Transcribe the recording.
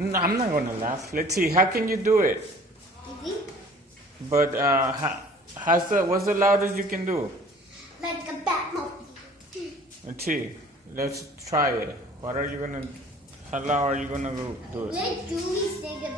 I'm not gonna laugh. Let's see. How can you do it? Easy. But what's the loudest you can do? Like a Batmobile. Let's see. Let's try it. What are you gonna? How loud are you gonna do it? Let Julie sing it.